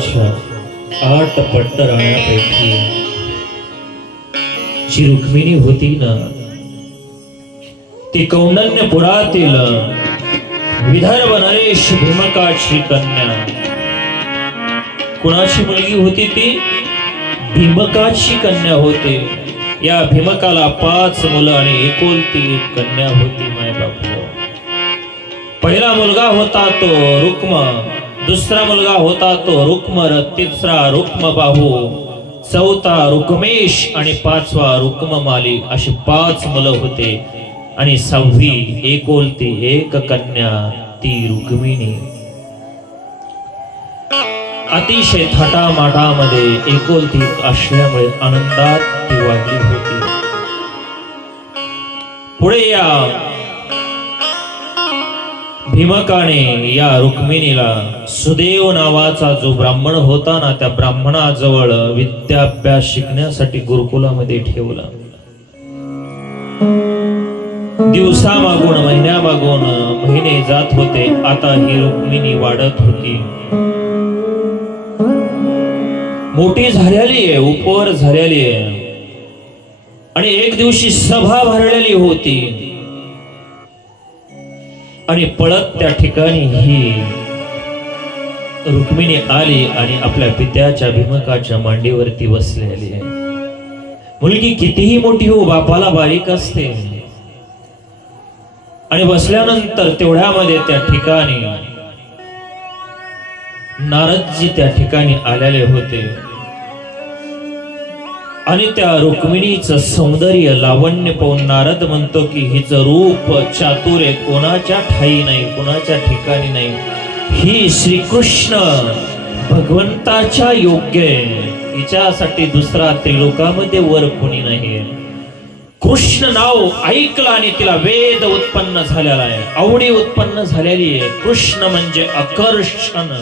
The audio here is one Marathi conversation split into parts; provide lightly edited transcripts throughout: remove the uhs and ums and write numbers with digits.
कौंडण्याच्या 8 पट्ट राण्यापैकी जी रुक्मिणी होती ना, ती कौंडण्यपुरातील विदर्भ नरेश भीमकाची कन्या. कुणाची मुलगी होती ती? भीमकाची कन्या होती. या भीमकाला 5 मुलं आणि एकुलती 1 कन्या होती. माय बापू, पहिला मुलगा होता तो रुक्म, दुसरा मुलगा होता तो रुक्मर, तिसरा रुक्मबाहू, चौथा रुक्मेश आणि 5वा रुक्ममाली. अशी 5 मुलं होते आणि 6वी एकुलती 1 कन्या ती रुक्मिणी. अतिशय थाटामाटामध्ये एकुलती असल्यामुळे आनंदात ती वाढली होती. पुढे या भीमकाने या रुक्मिणीला सुदेव नावाचा जो ब्राह्मण होता ना, त्या ब्राह्मणाजवळ विद्याभ्यास शिकण्यासाठी गुरुकुलामध्ये ठेवला. दिवसामागून महिन्यामागून महिने जात होते. आता ही रुक्मिणी वाढत होती, मोठी झालेली आहे, उपवर झालेली आहे. आणि एक दिवशी सभा भरलेली होती आणि पळत त्या ठिकाणी ही रुक्मिणी आली आणि आपल्या पित्याच्या भीमकाच्या मांडीवरती बसलेली आहे. मुलगी कितीही मोठी हो, बापाला बारीक असते. आणि बसल्यानंतर तेवढ्यामध्ये त्या ठिकाणी नारदजी त्या ठिकाणी आलेले होते आणि त्या रुक्मिणीचं सौंदर्य लावण्य पाहून नारद म्हणतो की हिचं रूप चातुर्य कोणाच्या ठाई नाही, कोणाच्या ठिकाणी नाही. ही श्रीकृष्ण भगवंताच्या योग्य आहे. हिच्यासाठी दुसरा त्रिलोकामध्ये वर कोणी नाही. कृष्ण नाव ऐकलं आणि तिला वेद उत्पन्न झालेला आहे, आवडी उत्पन्न झालेली आहे. कृष्ण म्हणजे आकर्षण.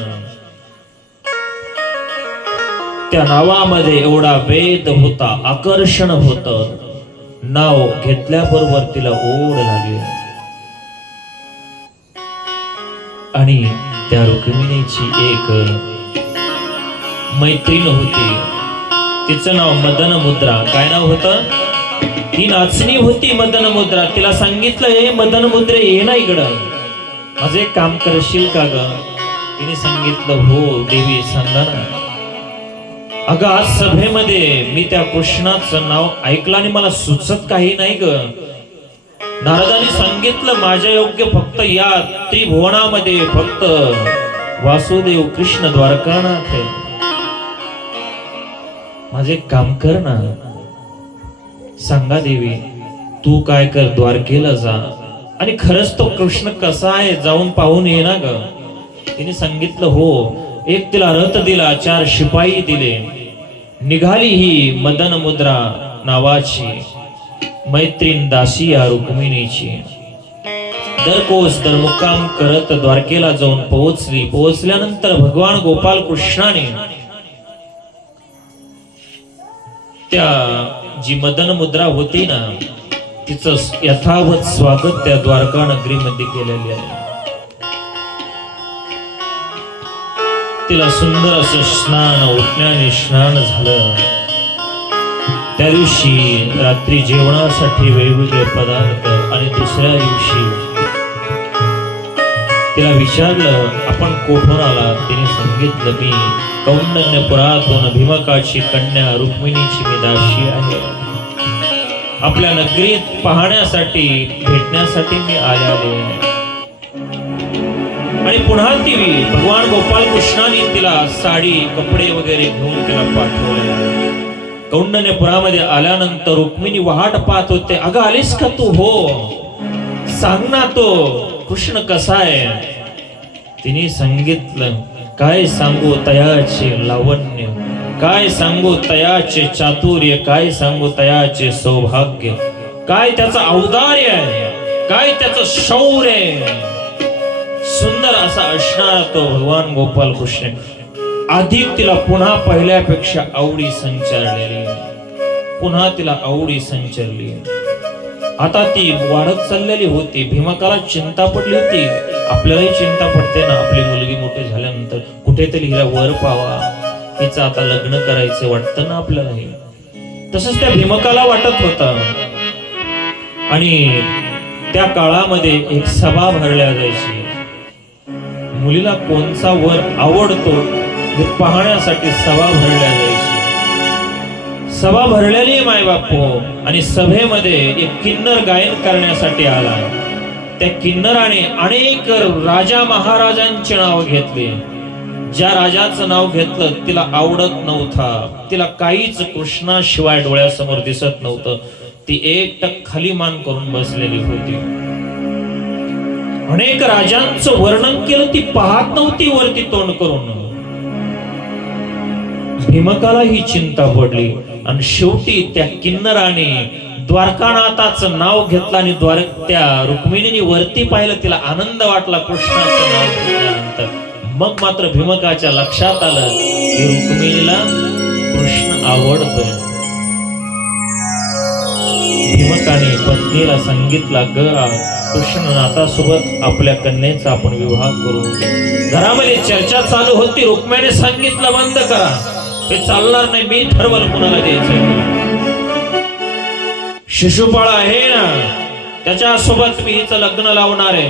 त्या नावामध्ये एवढा वेद होता, आकर्षण होत. नाव घेतल्याबरोबर तिला ओढ लागली. आणि त्या रुक्मिणीची एक मैत्रीण होती, तिचं नाव मदन मुद्रा. काय नाव होतं? ती नाचणी होती मदन मुद्रा. तिला सांगितलं, हे मदन मुद्रे ये ना इकडं, माझं एक काम करशील का ग? तिने सांगितलं, हो देवी सांगा ना. अगं आज सभेमध्ये मी त्या कृष्णाचं नाव ऐकलं आणि मला सुचत काही नाही ग. नारदाने सांगितलं, माझ्या योग्य फक्त या त्रिभुवनामध्ये फक्त वासुदेव कृष्ण द्वारकानाथ आहे. माझे काम कर ना. सांगा देवी, तू काय कर, द्वारकेला जा आणि खरंच तो कृष्ण कसा आहे जाऊन पाहून ये ना ग. तिने सांगितलं, हो. एक तिला रथ दिला, 4 शिपाई दिले. निघाली ही मदन मुद्रा नावाची मैत्रीण दासी या रुक्मिणीची. दरकोस दर मुक्काम करत द्वारकेला जाऊन पोहोचली. पोहोचल्यानंतर भगवान गोपाल कृष्णाने त्या जी मदन मुद्रा होती ना, तिचं यथावत स्वागत त्या द्वारका नगरीमध्ये केलेले आहे. तिला सुंदर असं स्नान, उठण्याने स्नान झालं. त्या दिवशी रात्री जेवणासाठी वेगवेगळे पदार्थ. आणि दुसऱ्या दिवशी तिला विचारलं, आपण कोठून आला? तिने सांगितलं, मी कौंडण्यपुरातून भीमकाची कन्या रुक्मिणीची मी दासी आहे. आपल्या नगरीत पाहण्यासाठी, भेटण्यासाठी मी आले. आणि पुन्हा ती भगवान गोपाल कृष्णाने तिला साडी, कपडे वगैरे घेऊन तिला पाठवले. कौंडण्यपुरामध्ये आल्यानंतर रुक्मिणी वाट पाहत होते. अगं आलीस का तू? हो. सांग ना, तो कृष्ण कसा आहे? तिने सांगितलं, काय सांगू तयाचे लावण्य, काय सांगू तयाचे चातुर्य, काय सांगू तयाचे सौभाग्य, काय त्याचं औदार्य आहे, काय त्याचं शौर्य आहे. सुंदर असा असणारा तो भगवान गोपाल कृष्ण. अधिक तिला पुन्हा पहिल्यापेक्षा आवडी संचारलेली, पुन्हा तिला आवडी संचारली. आता ती वाढत चाललेली होती. भीमकाला चिंता पडली होती. आपल्यालाही चिंता पडते ना, आपली मुलगी मोठी झाल्यानंतर कुठेतरी हिला वर पावा, हिचं आता लग्न करायचं वाटतं ना आपल्यालाही. तसंच त्या भीमकाला वाटत होता. आणि त्या काळामध्ये एक सभा भरल्या जायची. मुलीला कोणचा वर आवडतो हे पाहण्यासाठी सभा भरल्या जायची. सभा भरलेली माय बापू. आणि सभेमध्ये एक किन्नर गायन करण्यासाठी आला. त्या किन्नराने अनेक राजा महाराजांचे नाव घेतले. ज्या राजाचं नाव घेतलं तिला आवडत नव्हता, तिला काहीच कृष्णाशिवाय डोळ्यासमोर दिसत नव्हतं. ती एकटक खाली मान करून बसलेली होती. अनेक राजांचं वर्णन केलं, ती पाहत नव्हती वरती तोंड करून. भीमकाला ही चिंता पडली. आणि शेवटी त्या किन्नराने द्वारकानाथाचं नाव घेतलं आणि त्या रुक्मिणीने वरती पाहिलं. तिला आनंद वाटला कृष्णाचं नाव घेतल्यानंतर. मग मात्र भीमकाच्या लक्षात आलं की रुक्मिणीला कृष्ण आवडतोय. भीमकाने पत्नीला सांगितलं, कृष्णनाथासोबत आपल्या कन्येचा आपण विवाह करू. घरामध्ये चर्चा चालू होती. रुक्मिणीने सांगितलं, बंद करा, हे चालणार नाही, मी ठरवल कुणाला द्यायचं. शिशुपाळ आहे ना, त्याच्या सोबत मी हिचं लग्न लावणार आहे,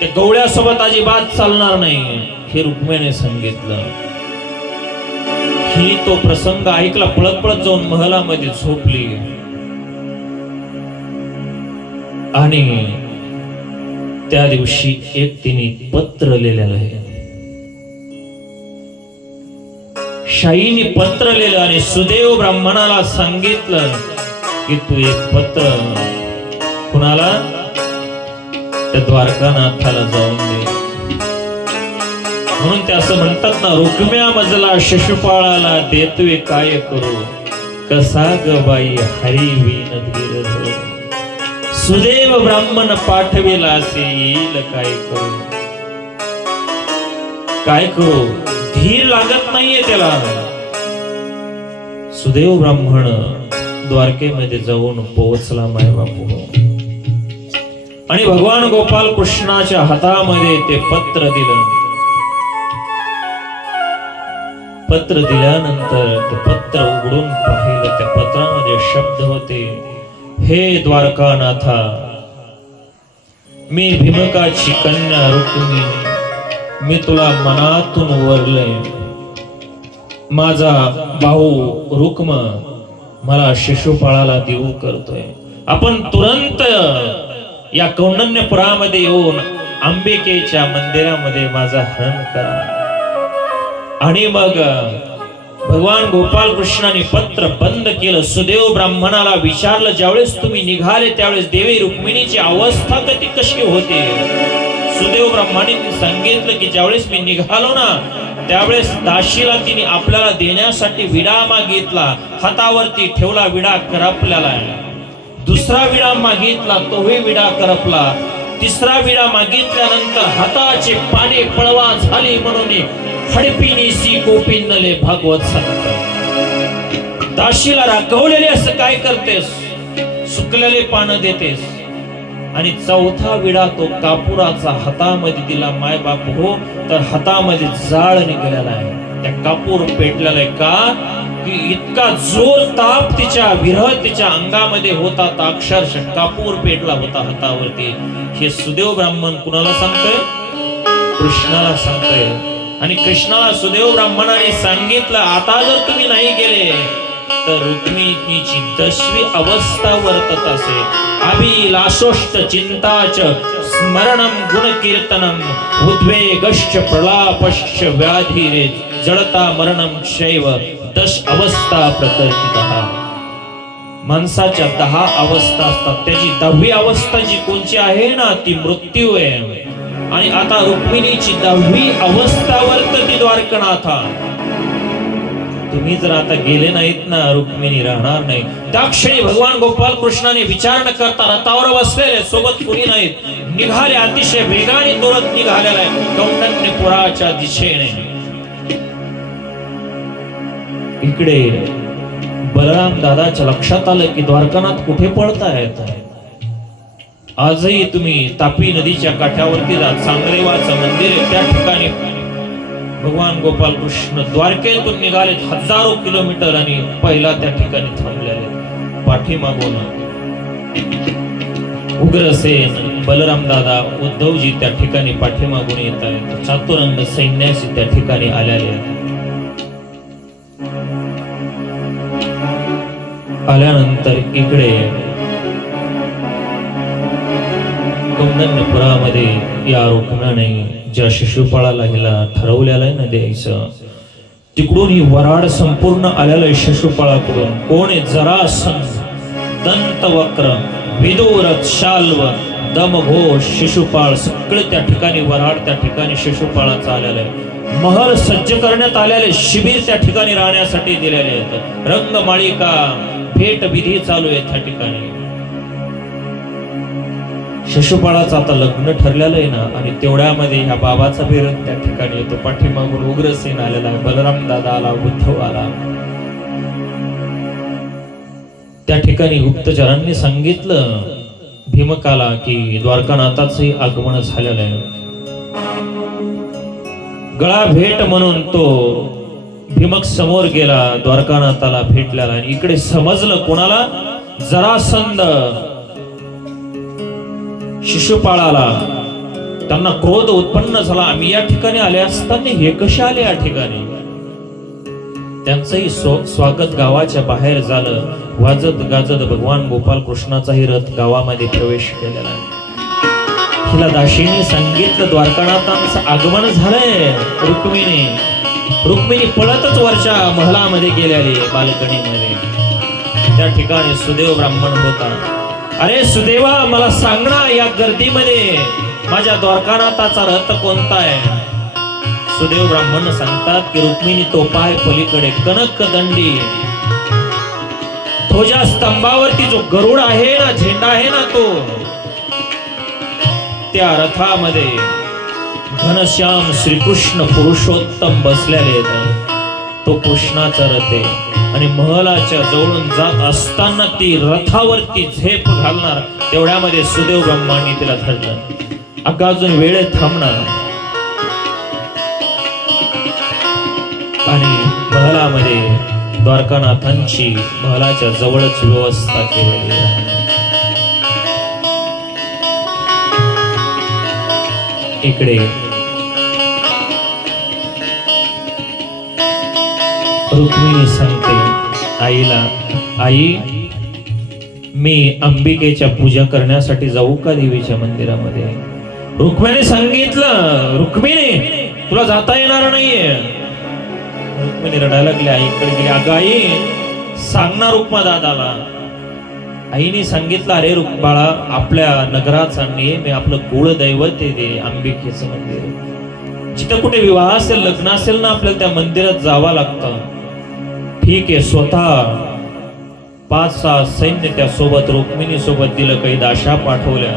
ते गवळ्यासोबत अजिबात चालणार नाही, हे रुक्मिणीने सांगितलं. ही तो प्रसंग ऐकला, पळत पळत जाऊन महलामध्ये झोपली. आणि त्या दिवशी एक तिने पत्र लिहिलेलं आहे. शाईने पत्र लिहिलं आणि सुदेव ब्राह्मणाला सांगितलं की तू एक पत्र कुणाला, त्या द्वारकानाथाला जाऊन दे. म्हणून ते असं म्हणतात ना, रुक्म्या मजला शिशुपाळाला देतोय काय करू, कसा ग बाई हरी वीन धीर धरू. सुदेव ब्राह्मण पाठवेला असे येईल काय करू. काय करू, धीर लागत नाहीये त्याला. सुदेव ब्राह्मण द्वारकेमध्ये जाऊन पोहोचला माय बापू. आणि भगवान गोपाल कृष्णाच्या हातामध्ये ते पत्र दिलं. पत्र दिल्यानंतर ते पत्र उघडून पाहिलं. त्या पत्रामध्ये शब्द होते, हे द्वारकानाथा, मी भीमकाची कन्या रुक्मिणी, मी तुला मनातून वरलय. माझा भाऊ रुक्म मला शिशुपाळाला देऊ करतोय. आपण तुरंत या कौंडण्यपुरामध्ये येऊन अंबिकेच्या मंदिरामध्ये माझा हरण करा. आणि मग भगवान गोपाल कृष्णाने पत्र बंद केलं. सुदेव ब्राह्मणाला विचारलं, ज्यावेळेस तुम्ही निघाले त्यावेळेस देवी रुक्मिणीची अवस्था कशी होती. सुदेव ब्राह्मणाने सांगितलं की ज्यावेळेस मी निघालो ना, त्यावेळेस दाशीला तिने आपल्याला देण्यासाठी विडा मागितला, हातावरती ठेवला, विडा करपलेला. दुसरा विडा मागितला, तोही विडा करपला. तिसरा विडा मागितल्यानंतर हाताचे पाने पळवा झाली म्हणून हडपिनीसी गोपिनले भागवत सांगतात. दाशीला रागवलेले असं काय करतेस, सुकलेले पानं देतेस. आणि चौथा विडा तो कापुराचा हातामध्ये दिला. माय बाप हो, तर हातामध्ये जाळ निघालेला आहे, त्या कापूर पेटलेला आहे. का की इतका जोर ताप तिच्या विरह तिच्या अंगामध्ये होता, तर अक्षरशः कापूर पेटला होता हातावरती. हे सुदेव ब्राह्मण कुणाला सांगतोय, कृष्णाला सांगतोय. आणि कृष्णाला सुदेव ब्राह्मणाने सांगितलं, आता जर तुम्ही नाही गेले तर रुक्मिणीची 10वी अवस्था वर्तत असे. अभिलाषोष्ट चिंताच स्मरणम गुण कीर्तनम उद्वेगश्च प्रलापश्च व्याधिरे जडता मरणम शैव 10 अवस्था प्रकर्तितः. माणसाच्या 10 अवस्था असतात, त्याची 10वी अवस्था जी कोणची आहे ना, ती मृत्यू आहे. आणि आता रुक्मिणीची 10वी अवस्था वर्तती द्वारकानाथा. तुम्ही जर आता गेले नाहीत ना, रुक्मिणी राहणार नाही. त्या क्षणी भगवान गोपाल कृष्णाने विचार न करता रथावर बसलेले, सोबत कुणी नाहीत, निघाले. अतिशय वेगाने तोरत निघालेला आहे कौंडण्यपुराच्या दिशेने. इकडे बलराम दादाच्या लक्षात आलं की द्वारकानाथ कुठे पळतायत. आजही तुम्ही तापी नदीच्या काठावरती जा, चांगदेवाचं मंदिर आहे, त्या ठिकाणी भगवान गोपाल कृष्ण द्वारकेतून निघालेत हजारो किलोमीटर आणि पहिला त्या ठिकाणी थांबलेले. पाठीमागून उग्रसेन, बलराम दादा, उद्धवजी त्या ठिकाणी पाठीमागून येत आहेत. चातुरंग सैन्याशी त्या ठिकाणी आलेले आल्यानंतर इकडे कौंडण्यपुरामध्ये या रुक्मिणीने ज्या शिशुपाळाला हिला ठरवलेलं आहे ना द्यायचं, तिकडून ही वराड संपूर्ण आलेलं आहे शिशुपाळाकडून. कोण आहे? जरासंध, दंतवक्र, विदूर, शाल्व, दमघोष, शिशुपाळ सगळे त्या ठिकाणी वराड त्या ठिकाणी शिशुपाळाचा आलेला आहे. महल सज्ज करण्यात आलेले, शिबिर त्या ठिकाणी राहण्यासाठी दिलेले आहेत. रंगमाळिका, भेट विधी चालू आहे त्या ठिकाणी. शिशुपाळाचं आता लग्न ठरलेलं आहे ना, आणि तेवढ्यामध्ये ह्या बाबाचा विरोध त्या ठिकाणी येतो. पाठीमागून उग्रसेन आलेला आहे, बलराम दादा आला, उद्धव आला. त्या ठिकाणी गुप्तचरांनी सांगितलं भीमकाला की द्वारकानाथाचंही आगमन झालेलं आहे. गळा भेट म्हणून तो भीमक समोर गेला, द्वारकानाथाला भेटलेला. आणि इकडे समजलं कोणाला? जरासंध शिशुपाळाला. त्यांना क्रोध उत्पन्न झाला, आम्ही या ठिकाणी आले असताना हे कसे आले या ठिकाणी? त्यांचंही स्वागत गावाच्या बाहेर झालं. वाजत गाजत भगवान गोपाल कृष्णाचाही रथ गावामध्ये प्रवेश केलेला आहे. हिला दाशीने सांगितलं द्वारकानाथांचं आगमन झालंय. रुक्मिणी पळतच वरच्या महलामध्ये गेलेली बाल्कनीमध्ये. त्या ठिकाणी सुदेव ब्राह्मण होता. अरे सुदेवा, मला सांग ना, या गर्दीमध्ये माझ्या द्वारकानाथाचा रथ कोणता आहे? सुदेव ब्राह्मण सांगतात की रुक्मिणी तो पाय पलीकडे कनक दंडी ध्वजा स्तंभावरती जो गरुड आहे ना, झेंडा आहे ना, तो त्या रथामध्ये घनश्याम श्रीकृष्ण पुरुषोत्तम बसलेले. तो कृष्णाचा रथ आहे. आणि महलाच्या जवळून जात असताना ती रथावरती झेप घालणार, तेवढ्यामध्ये सुदेव ब्रह्मांनी तिला धरलं. अगं अजून वेळ थांबणार. आणि महलामध्ये द्वारकानाथांची महलाच्या जवळच व्यवस्था केलेली आहे. इकडे रुक्मिणी सांगते आईला, आई मी अंबिकेच्या पूजा करण्यासाठी जाऊ का देवीच्या मंदिरामध्ये? रुक्मिणी सांगितलं, रुक्मिणी तुला जाता येणार नाहीये. रुक्मिणी रडायला लागली, आईकडे गेली. अगं आई सांग ना रुक्मा दादाला. आईने सांगितलं, अरे बाळा, आपल्या नगराचा नेम आपलं कुळदैवत आहे ते अंबिकेचं मंदिर. जिथं कुठे विवाह असेल, लग्न असेल ना, आपल्याला त्या मंदिरात जावं लागतं. ठीक आहे, स्वतः 5-6 सैन्य त्या सोबत रुक्मिणी सोबत दिलं, काही दाशा पाठवल्या.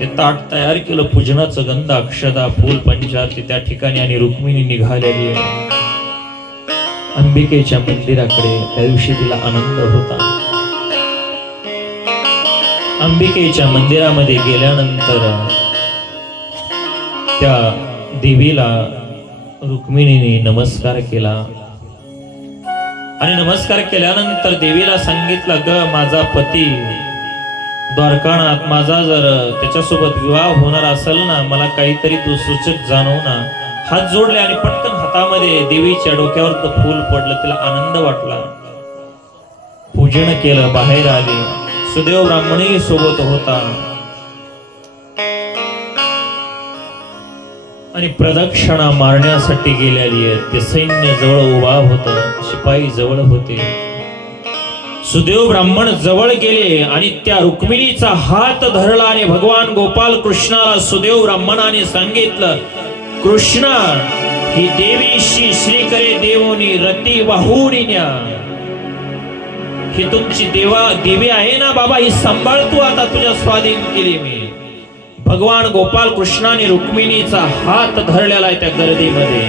ते ताट तयार केलं, पूजनाचं गंध, अक्षदा, फूल, पंचारती त्या ठिकाणी. आणि रुक्मिणी निघालेली आहे अंबिकेच्या मंदिराकडे. त्या दिवशी तिला आनंद होता. अंबिकेच्या मंदिरामध्ये गेल्यानंतर त्या देवीला रुक्मिणीने नमस्कार केला. आणि नमस्कार केल्यानंतर देवीला सांगितलं, ग माझा पती द्वारकानाथ, माझा जर त्याच्यासोबत विवाह होणार असेल ना, मला काहीतरी तू सूचक जाणव ना. हात जोडले आणि पटकन हातामध्ये देवीच्या डोक्यावर तो फूल पडलं. तिला आनंद वाटला. पूजन केलं, बाहेर आली. सुदेव ब्राह्मणही सोबत होता. आणि प्रदक्षिणा मारण्यासाठी गेलेली आहे. ते सैन्य जवळ उभा होतं, शिपाई जवळ होते. सुदेव ब्राह्मण जवळ गेले आणि त्या रुक्मिणीचा हात धरला. आणि भगवान गोपाल कृष्णाला सुदेव ब्राह्मणाने सांगितलं, कृष्णा, ही देवीशी श्री करे देवोनी रती वाहुनी न्या. ही तुमची देवी आहे ना बाबा, ही सांभाळ तू, आता तुझ्या स्वाधीन केली मी. भगवान गोपाल कृष्णाने रुक्मिणीचा हात धरलेला आहे त्या गर्दीमध्ये.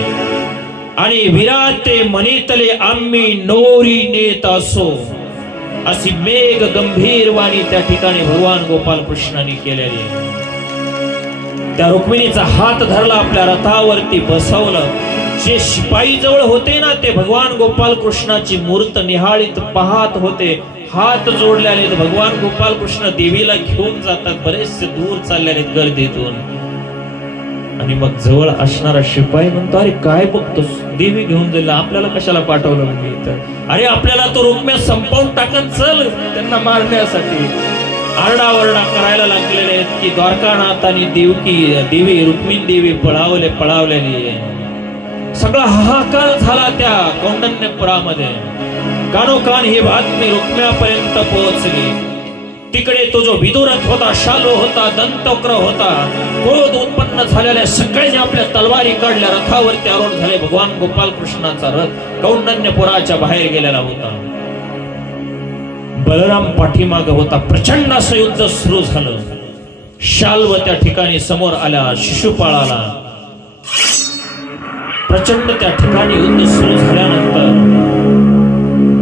आणि विराते मनीतले आम्ही नोरी नेत असो. अशी मेघ गंभीर वाणी त्या ठिकाणी भगवान गोपाल कृष्णाने केलेली. त्या रुक्मिणीचा हात धरला, आपल्या रथावरती बसवलं. जे शिपाई जवळ होते ना, ते भगवान गोपाल कृष्णाची मूर्त निहाळीत पाहत होते. हात जोडलेले भगवान गोपाल कृष्ण देवीला घेऊन जातात. बरेचसे दूर चाललेले गर्दीतून. आणि मग जवळ असणारा शिपाई म्हणतो, अरे काय बघतोस, देवी घेऊन जाईल, आपल्याला कशाला पाठवलं म्हणजे इथं? अरे आपल्याला तो रुक्म्या संपवून टाकन, चल त्यांना मारण्यासाठी. आरडाओरडा करायला लागलेले आहेत की द्वारकानाथाने देवी रुक्मिणी देवी पळावलेली. सगळा हाहाकार झाला त्या कौंडण्यपुरामध्ये. कानोकान ही बातमी रुक्म्यापर्यंत पोहोचली. तिकडे तो जो विदुरथ होता, शालो होता, दंतवक्र होता, क्रोध उत्पन्न झालेल्या सगळ्यांनी आपल्या तलवारी काढल्या, रथावरती आरूढ झाले. भगवान गोपाल कृष्णाचा रथ कौंडण्यपुराच्या बाहेर गेलेला होता. बलराम पाठीमाग होता. प्रचंड असं युद्ध सुरू झालं. शाल्व त्या ठिकाणी समोर आला, शिशुपाळाला. प्रचंड त्या ठिकाणी युद्ध सुरू झाल्यानंतर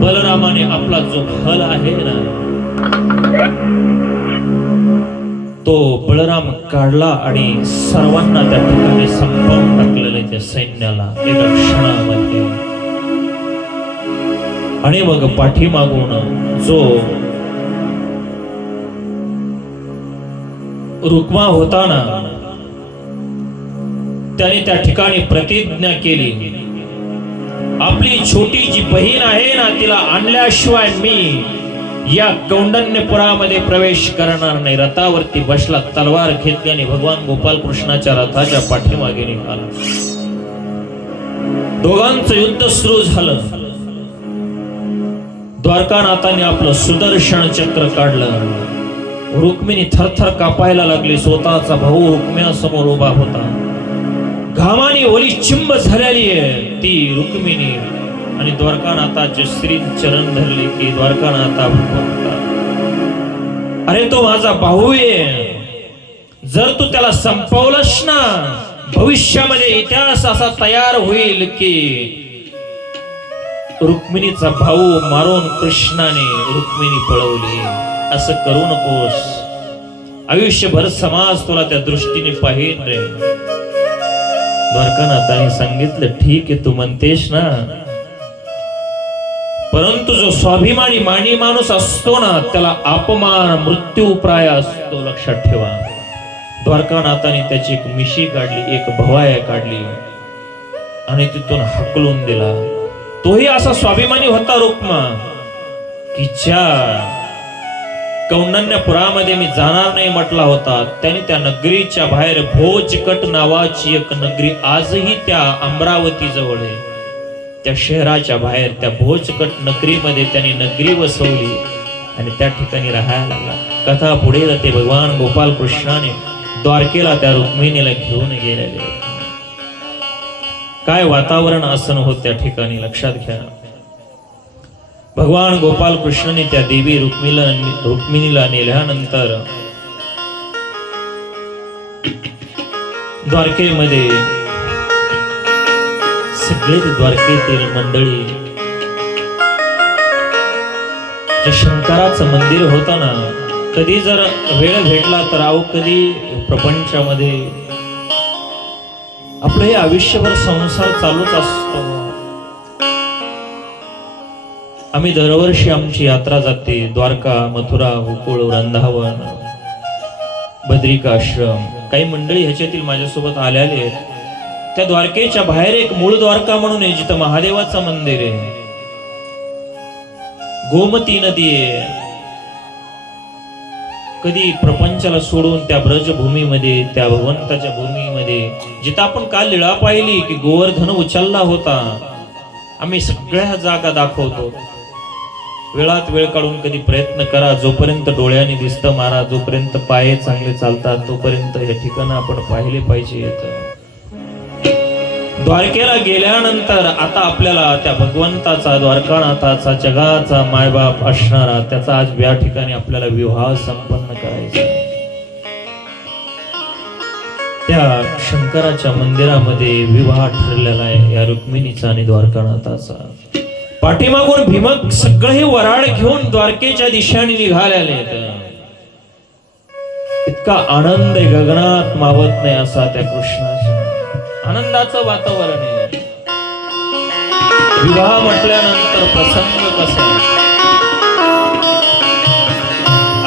बलरामाने आपला जो हल आहे ना, तो बलराम काढला आणि सर्वांना त्या ठिकाणी संपवून टाकलेलं त्या सैन्याला एका क्षणामध्ये. आणि मग पाठीमागून जो रुक्मा होता ना, त्याने त्या ठिकाणी प्रतिज्ञा केली, आपली छोटी जी बहीण आहे ना, तिला आणल्याशिवाय मी या कौंडण्यपुरामध्ये प्रवेश करणार नाही. रथावरती बसला, तलवार घेतल्याने भगवान गोपाल कृष्णाच्या रथाच्या पाठीमागे निघाला. दोघांचं युद्ध सुरू झालं. द्वारकानाथाने आपलं सुदर्शन चक्र काढलं. रुक्मिणी थरथर कापायला लागली. स्वतःचा भाऊ रुक्म्यासमोर उभा होता. घामाने ओली चिंब झालेली आहे ती रुक्मिणी. आणि द्वारकानाथाचे श्री चरण धरले की द्वारकानाथा भगवंता, अरे तो माझा भाऊ आहे. जर तू त्याला संपवलंस ना, भविष्यामध्ये इतिहास असा तयार होईल की रुक्मिणीचा भाऊ मारून कृष्णाने रुक्मिणी पळवली. असं करू नकोस. आयुष्यभर समाज तुला त्या दृष्टीने पाहिन रे. द्वारकानाथाने सांगितलं, ठीक आहे तू म्हणतेस ना, परंतु जो स्वाभिमानी मानी माणूस असतो ना, त्याला अपमान मृत्यू प्राय असतो, लक्षात ठेवा. द्वारकानाथाने त्याची एक मिशी काढली, एक भवाया काढली आणि तिथून हकलून दिला. तोही असा स्वाभिमानी होता रुक्मा की ज्या कौंडण्यपुरामध्ये मी जाणार नाही म्हटला होता, त्याने त्या नगरीच्या बाहेर भोजकट नावाची एक नगरी आजही त्या अमरावती जवळ आहे. त्या शहराच्या बाहेर त्या भोजकट नगरीमध्ये त्याने नगरी वसवली आणि त्या ठिकाणी राहायला लागला. कथा पुढे जाते. भगवान गोपाल कृष्णाने द्वारकेला त्या रुक्मिणीला घेऊन गेलेले. काय वातावरण असं होत त्या ठिकाणी, लक्षात घ्या. भगवान गोपाल कृष्णाने त्या देवी रुक्मिणीला नेल्यानंतर द्वारकेमध्ये सगळे द्वारकेतील मंडळी, जे शंकराचं मंदिर होतं ना, कधी जर वेळ भेटला तर आहो, कधी प्रपंचामध्ये आपलं हे आयुष्यभर संसार चालूच असतो. आम्ही दरवर्षी आमची यात्रा जाते. द्वारका, मथुरा, गोकुळ, वृंदावन, बद्रिकाश्रम. काही मंडळी ह्याच्यातील माझ्यासोबत आलेले आहेत. त्या द्वारकेच्या बाहेर एक मूळ द्वारका म्हणून आहे, जिथं महादेवाचं मंदिर आहे. गोमती नदी आहे. कधी प्रपंचाला सोडून त्या ब्रजभूमीमध्ये, त्या भगवंताच्या भूमीमध्ये, जिथं आपण काल लीळा पाहिली की गोवर्धन उचलला होता, आम्ही सगळ्या जागा दाखवतो. वेळात वेळ काढून कधी प्रयत्न करा. जोपर्यंत डोळ्याने दिसतं मारा, जोपर्यंत पाय चांगले चालतात, तोपर्यंत हे ठिकाण आपण पाहिले पाहिजे. द्वारकेला गेल्यानंतर आता आपल्याला त्या भगवंताचा, द्वारकानाथाचा, जगाचा मायबाप असणारा, त्याचा आज या ठिकाणी आपल्याला विवाह संपन्न करायचा. त्या शंकराच्या मंदिरामध्ये विवाह ठरलेला आहे या रुक्मिणीचा आणि द्वारकानाथाचा. पाठीमागून भीमक सगळे वराड घेऊन द्वारकेच्या दिशेने निघालेले. इतका आनंद गगनात मावत नाही असा त्या कृष्णाच्या आनंदाचं वातावरण आहे. विवाह म्हटल्यानंतर प्रसंग कसा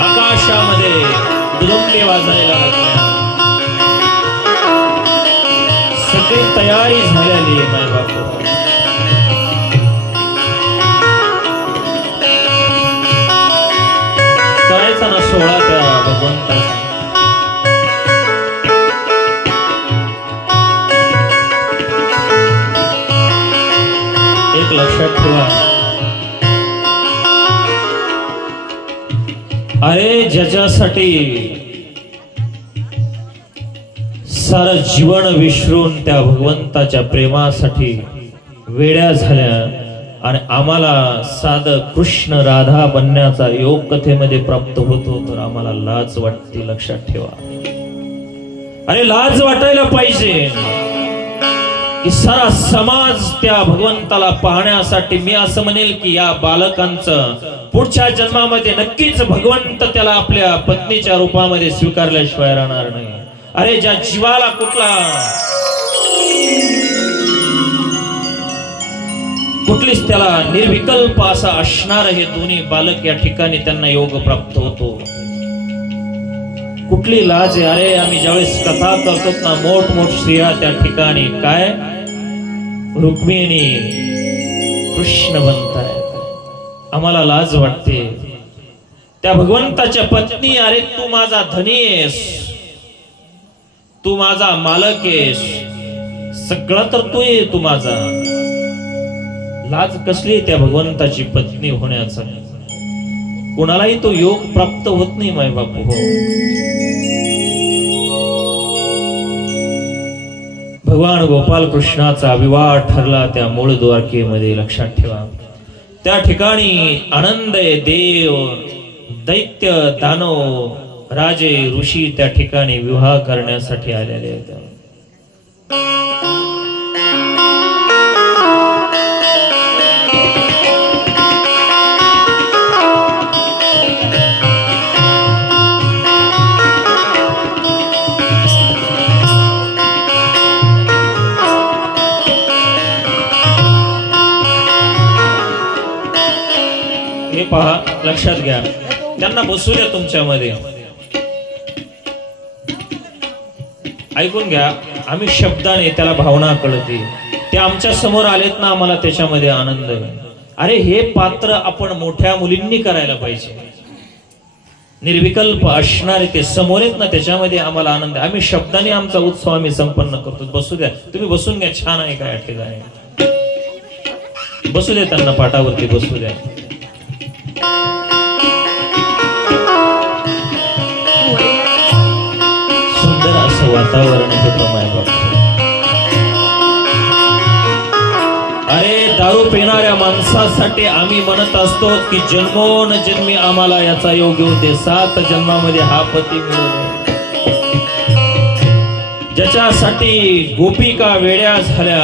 आकाशामध्ये दुरुंबे वाजायला लागल्या. सगळी तयारी झालेली माय बापू. करायचा ना सोहळा त्या भगवंताचा. एक लक्षात ठेवा, अरे ज्याच्यासाठी सारं जीवन विसरून त्या भगवंताच्या प्रेमासाठी वेड्या झाल्या आणि आम्हाला साधं कृष्ण राधा बनण्याचा योग कथेमध्ये प्राप्त होतो तर आम्हाला लाज वाटते. लक्षात ठेवा, अरे लाज वाटायला पाहिजे की सारा समाज त्या भगवंताला पाहण्यासाठी. मी असं म्हणेल की या बालकांचं पुढच्या जन्मामध्ये नक्कीच भगवंत त्याला आपल्या पत्नीच्या रूपामध्ये स्वीकारल्याशिवाय राहणार नाही. अरे ज्या जीवाला कुठलीच त्याला निर्विकल्प असा असणार हे दोन्ही बालक या ठिकाणी त्यांना योग प्राप्त होतो. कुठली लाज आहे. अरे आम्ही ज्यावेळेस कथा करतो ना मोठ स्त्रिया त्या ठिकाणी काय रुक्मिणी कृष्ण बनतायत, आम्हाला लाज वाटते. त्या भगवंताच्या पत्नी, अरे तू माझा धनी आहेस, तू माझा मालक आहेस, सगळं तर तू आहे, तू माझा. लाज कसली त्या भगवंताची पत्नी होण्याचा. कोणालाही तो योग प्राप्त होत नाही माय बापू. हो, भगवान गोपाल कृष्णाचा विवाह ठरला त्या मूळ द्वारकेमध्ये. लक्षात ठेवा, त्या ठिकाणी आनंद आहे. देव दैत्य दानव राजे ऋषी त्या ठिकाणी विवाह करण्यासाठी आलेले आहेत. हे पहा, लक्षात घ्या, त्यांना बसू द्या तुमच्यामध्ये. ऐकून घ्या, आम्ही शब्दाने त्याला भावना कळते, ते आमच्या समोर आलेत ना, आम्हाला त्याच्यामध्ये आनंद आहे. अरे हे पात्र आपण मोठ्या मुलींनी करायला पाहिजे. निर्विकल्प असणारे ते समोर आहेत ना, त्याच्यामध्ये आम्हाला आनंद आहे. आम्ही शब्दाने आमचा उत्सव आम्ही संपन्न करतो. बसू द्या, तुम्ही बसून घ्या. छान आहे काय ठिकाणी, बसू द्या त्यांना, पाठावरती बसू द्या. सुंदर असं वातावरण होतं माय बाप. अरे दारू पिणाऱ्या माणसासाठी आम्ही म्हणत असतो की जन्मोन जन्मी आम्हाला याचा योग येऊ दे, 7 जन्मामध्ये हा पती मिळवतो. ज्याच्यासाठी गोपिका वेड्या झाल्या,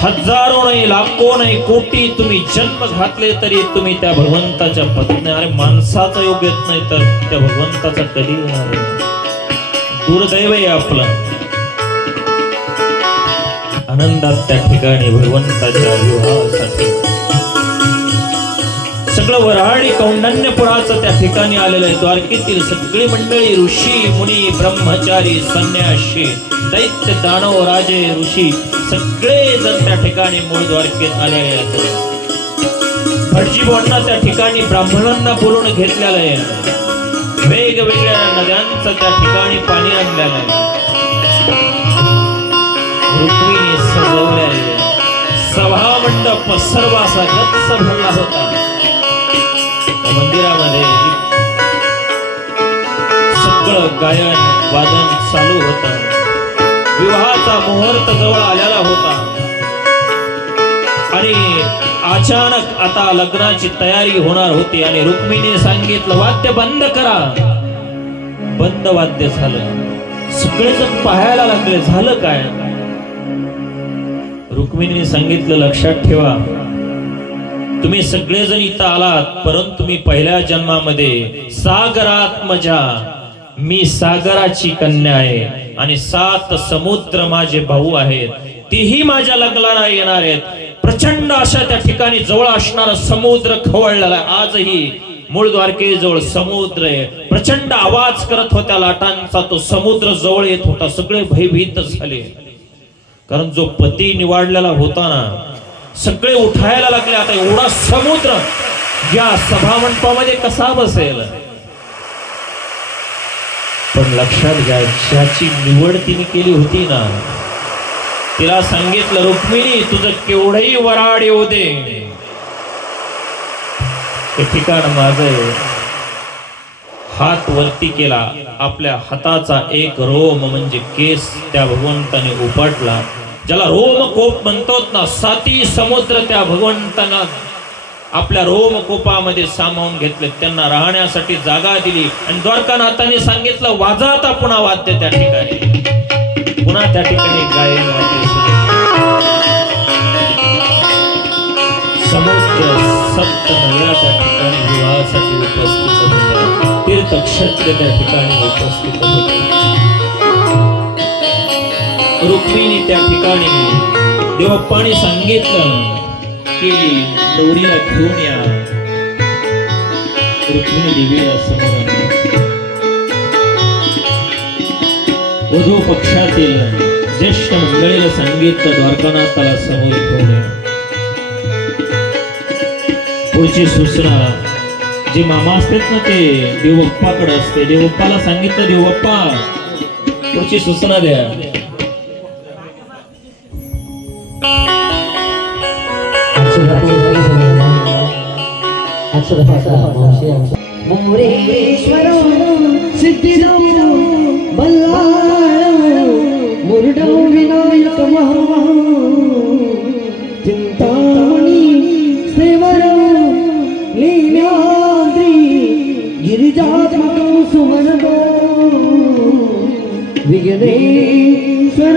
हजारो नाही, लाखो नाही, कोटी तुम्ही जन्म घातले तरी तुम्ही त्या भगवंताच्या पत्नी. अरे माणसाचा योग येत नाही तर त्या भगवंताचा कधी होणार? दुर्दैव आहे आपलं. आनंदात त्या ठिकाणी भगवंताच्या विवाहासाठी सगळं वऱ्हाडी कौंडण्यपुराचं त्या ठिकाणी आलेलं आहे. द्वारकेतील सगळी मंडळी, ऋषी मुनी ब्रह्मचारी संन्यासी दैत्य दानव राजे ऋषी सगळे जण त्या ठिकाणी मूळ द्वारकेत आले आहेत. भटजीबांना त्या ठिकाणी ब्राह्मणांना बोलून घेतलेलं आहे. वेगवेगळ्या नद्यांचं त्या ठिकाणी पाणी आणलेलं आहे. रुक्मिणी सजवलेले सभा मंडप सर्व असा गच्च भरला होता. मंदिरामध्ये सगळं गायन वादन चालू होतं. विवाहाचा मुहूर्त जवळ आलेला होता आणि अचानक आता लग्नाची तयारी होणार होती आणि रुक्मिणीने सांगितलं वाद्य बंद करा. बंद वाद्य झालं. सगळेजण पाहायला लागले, झालं काय? रुक्मिणीने सांगितलं, लक्षात ठेवा, तुम्ही सगळेजण इथं आलात, परंतु मी पहिल्या जन्मामध्ये सागरात्मजा, मी सागराची कन्या आहे आणि 7 समुद्र माझे भाऊ आहेत, तेही माझ्या लग्नाला येणार आहेत. प्रचंड अशा त्या ठिकाणी जवळ असणारा समुद्र खवळलेला आहे. आजही मूळ द्वारकेजवळ समुद्र आहे. प्रचंड आवाज करत होत्या लाटांचा, तो समुद्र जवळ येत होता. सगळे भयभीत झाले, कारण जो पती निवडलेला होता ना, सगळे उठायला लागले. आता एवढा समुद्र या सभामंडपामध्ये कसा बसेल? पण लक्षात घ्या, ज्याची निवड तिने केली होती ना, तिला सांगितलं, रुक्मिणी तुझं केवढंही वराड येऊ दे, ते ठिकाण माझं. हात वरती केला, आपल्या हाताचा एक रोम म्हणजे केस त्या भगवंताने उपटला. ज्याला रोमकोप म्हणतात ना, 7 समुद्र त्या भगवंतांना आपल्या रोमकोपामध्ये सामावून घेतले. त्यांना राहण्यासाठी जागा दिली आणि द्वारकानाथांनी सांगितलं, वाजा आता पुन्हा वाद्य त्या ठिकाणी. पुन्हा त्या ठिकाणी गायन वाद्य सुरू. समुद्र 7 नद्या त्या ठिकाणी विवाहासाठी उपस्थित होत्या. तीर्थक्षेत्र त्या ठिकाणी उपस्थित होते. रुक्मिणी त्या ठिकाणी देवप्पाने सांगितलं की नवरीला घेऊन या. रुक्मिणी देवीला समोर आणलं. वधू पक्षातील ज्येष्ठ मंडळीला सांगितलं, द्वारकानाथाला समोर घेऊन या. पुढची सूचना जे मामा असतात ना, ते देवबाप्पाकडे असते. देवबाप्पाला सांगितलं, देवबाप्पा पुढची सूचना द्या. मोरेश्वर सिद्धिदो बल्लाळ मुरडो विनायक महा चिंतामणी सेवर लीलाद्री गिरिजात्मक सुमनदो विघ्नेश्वर